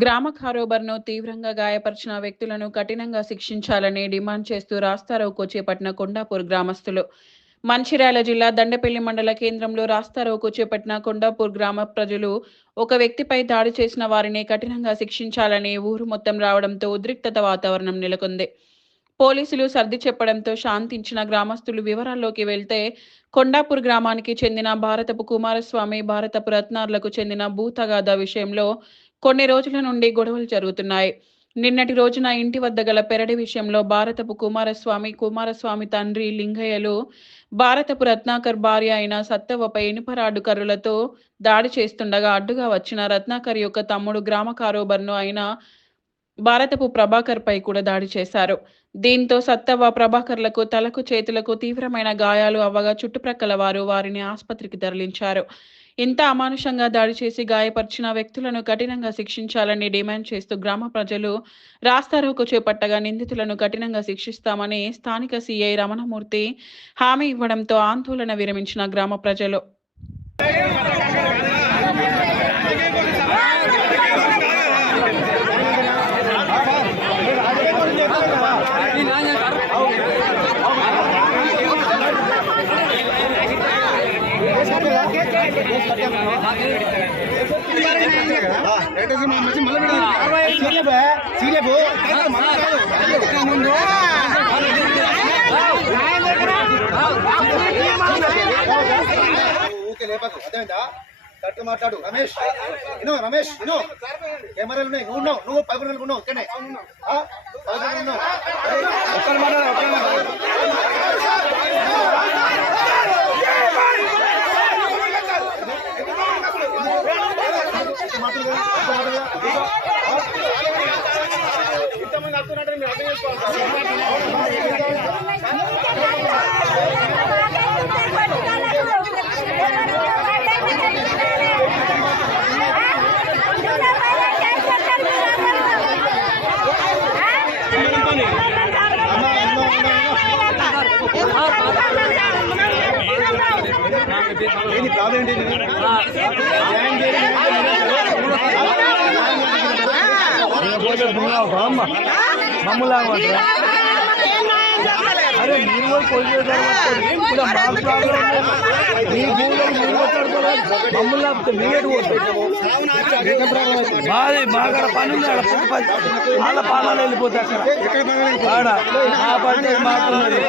గ్రామ కారోబార్ను తీవ్రంగా గాయపరిచిన వ్యక్తులను కఠినంగా శిక్షించాలని డిమాండ్ చేస్తూ రాస్తారోకో చేపట్టిన కొండాపూర్ గ్రామస్తులు. మంచిర్యాల జిల్లా దండపల్లి మండల కేంద్రంలో రాస్తారోకో చేపట్టిన కొండాపూర్ గ్రామ ప్రజలు ఒక వ్యక్తిపై దాడి చేసిన వారిని కఠినంగా శిక్షించాలని ఊరు మొత్తం రావడంతో ఉద్రిక్తత వాతావరణం నెలకొంది. పోలీసులు సర్ది చెప్పడంతో శాంతించిన గ్రామస్తులు వివరాల్లోకి వెళ్తే, కొండాపూర్ గ్రామానికి చెందిన భారతపు కుమారస్వామి, భారతపు రత్నార్లకు చెందిన భూతగాథ విషయంలో కొన్ని రోజుల నుండి గొడవలు జరుగుతున్నాయి. నిన్నటి రోజున ఇంటి వద్ద గల పెరడి విషయంలో భారతపు కుమారస్వామి తండ్రి లింగయ్యలు భారతపు రత్నాకర్ భార్య అయిన సత్తవ్వపై ఇనుపరాడు కర్రలతో దాడి చేస్తుండగా అడ్డుగా వచ్చిన రత్నాకర్ యొక్క తమ్ముడు గ్రామ కారోబర్ను అయిన భారతపు ప్రభాకర్ పై కూడా దాడి చేశారు. దీంతో సత్తవ్వ, ప్రభాకర్లకు తలకు, చేతులకు తీవ్రమైన గాయాలు అవ్వగా చుట్టుప్రక్కల వారు వారిని ఆసుపత్రికి తరలించారు. ఇంత అమానుషంగా దాడి చేసి గాయపరిచిన వ్యక్తులను కఠినంగా శిక్షించాలని డిమాండ్ చేస్తూ గ్రామ ప్రజలు రాస్తారోకో చేపట్టగా నిందితులను కఠినంగా శిక్షిస్తామని స్థానిక సీఐ రమణమూర్తి హామీ ఇవ్వడంతో ఆందోళన విరమించిన గ్రామ ప్రజలు. కరెక్ట్ మాట్లాడు రమేష్. రమేష్ కెమెరాలు ఉన్నాయి, నువ్వు 10 రోజులు ఉన్నావు ఇక్కడనే. 10 రోజులు ఉన్నావు. ఒక్కరు మాట్లాడు. ఇంతమంది అడుగుతున్నట్టు మీరు అర్థం చేసుకోవాలి. ఏంటి ప్రాబ్లం ఏంటి? అరే మీరు పోయి మాది బాగా పని ఉంది. వాళ్ళ పాలన వెళ్ళిపోతే అక్కడ ఆ పని మాట్లాడారు.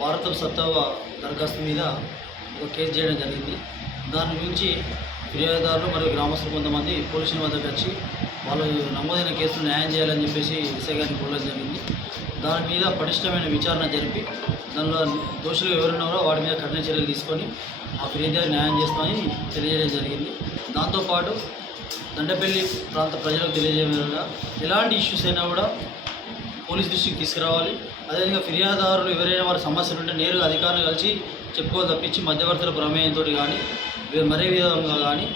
భారతపు సత్తవ్వ దరఖాస్తు మీద ఒక కేసు చేయడం జరిగింది. దాని నుంచి ఫిర్యాదుదారులు మరియు గ్రామస్తులు కొంతమంది పోలీసుల వద్దకు వచ్చి వాళ్ళు నమోదైన కేసులు న్యాయం చేయాలని చెప్పేసి ఎస్ఐ గారిని కోరడం జరిగింది. దాని మీద పటిష్టమైన విచారణ జరిపి దానిలో దోషులు ఎవరున్నారో వాడి మీద కఠిన చర్యలు తీసుకొని ఆ ఫిర్యాదు న్యాయం చేస్తామని తెలియజేయడం జరిగింది. దాంతోపాటు దండపల్లి ప్రాంత ప్రజలకు తెలియజేయగా ఎలాంటి ఇష్యూస్ అయినా కూడా పోలీస్ దృష్టికి తీసుకురావాలి. అదేవిధంగా ఫిర్యాదుదారులు ఎవరైనా వారి సమస్యలు ఉంటే నేరుగా అధికారులు కలిసి చెప్పుకోవాలి తప్పించి మధ్యవర్తుల ప్రమేయంతో కానీ మరే విధంగా కానీ